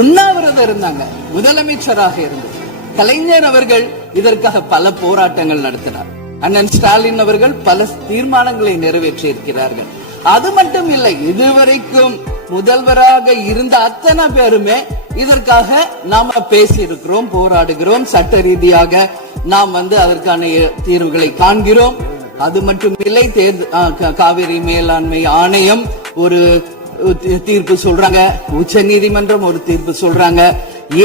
உண்ணாவிரதம் இருந்தாங்க, முதலமைச்சராக இருந்தது. கலைஞர் அவர்கள் இதற்காக பல போராட்டங்கள் நடத்தினார். அண்ணன் ஸ்டாலின் அவர்கள் பல தீர்மானங்களை நிறைவேற்றி இருக்கிறார்கள். அது மட்டும் இல்லை, இதுவரைக்கும் முதல்வராக இருந்த அத்தனை பேருமே இதற்காக நாம பேசி இருக்கிறோம், போராடுகிறோம், சட்ட ரீதியாக நாம் அதற்கான தீர்வுகளை காண்கிறோம். அது மட்டும் இல்லை, காவிரி மேலாண்மை ஆணையம் ஒரு தீர்ப்பு சொல்றாங்க, உச்ச நீதிமன்றம் ஒரு தீர்ப்பு சொல்றாங்க.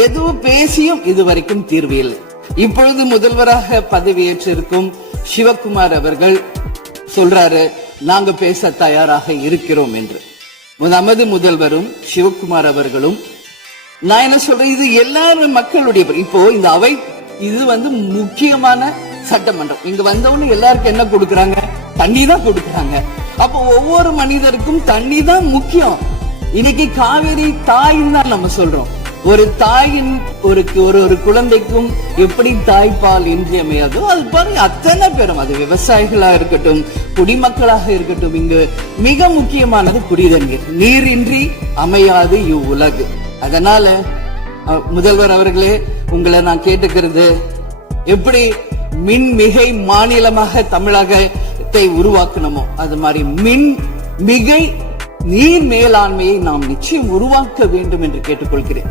எதுவும் பேசியும் இதுவரைக்கும் தீர்வு இல்லை. இப்பொழுது முதல்வராக பதவியேற்றிருக்கும் சிவகுமார் அவர்கள் சொல்றாரு, நாங்க பேச தயாராக இருக்கிறோம் என்று. நமது முதல்வரும் சிவகுமார் அவர்களும், நான் என்ன சொல்றேன், இது எல்லாரும் மக்களுடைய, இப்போ இந்த அவை இது முக்கியமான சட்டமன்றம். இங்க வந்தவொன்னு எல்லாருக்கும் என்ன கொடுக்கறாங்க? தண்ணி தான் கொடுக்கறாங்க. அப்போ ஒவ்வொரு மனிதருக்கும் தண்ணி தான் முக்கியம். இன்னைக்கு காவேரி தாயின்னு தான் நம்ம சொல்றோம். ஒரு தாயின் ஒரு குழந்தைக்கும் எப்படி தாய்ப்பால் இன்றியமையாதோ, அது பாருங்க அத்தனை பேரும், அது விவசாயிகளா இருக்கட்டும், குடிமக்களாக இருக்கட்டும், இங்கு மிக முக்கியமானது குடிதண்ணீர். நீரின்றி அமையாது இவ்வுலகு. அதனால முதல்வர் அவர்களே, உங்களை நான் கேட்டுக்கிறது, எப்படி மின் மிகை மாநிலமாக தமிழகத்தை உருவாக்கணுமோ அது மாதிரி மின் மிகை நீர் மேலாண்மையை நாம் நிச்சயம் உருவாக்க வேண்டும் என்று கேட்டுக்கொள்கிறேன்.